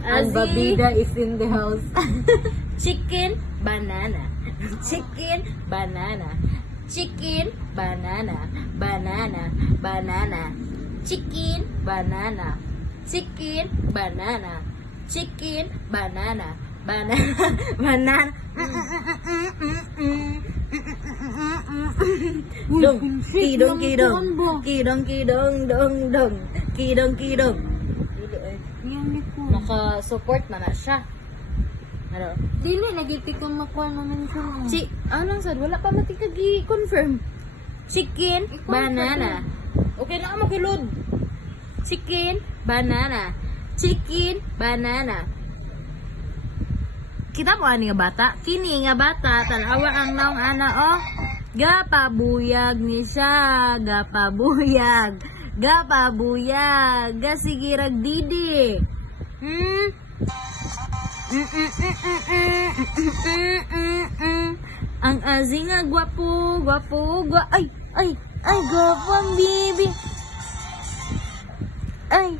And Babida is in the house. Chicken, banana. Chicken, banana. Chicken, banana. Banana, banana. Chicken, banana. Chicken, banana. Chicken, banana. Banana, banana. Dong, kidong, kidong. Kidong, kidong, dong, dong. Kidong, kidong. Naka-support na siya. Ano? Dili, nagitikon makuha naman siya. Anong sad? Wala pa matikagi-confirm. Chicken, banana. Okay na mo kilod. Chicken, banana. Chicken, banana. Kita mo ani nga bata? Kini nga bata, tanawa ang naong ana, oh. Gapabuyag ni siya. Gapabuyag. Gapabuyag. Gasigirag didi. Ang azi nga gwapo, gwapo, ay, gwapo ang bibi. Ay,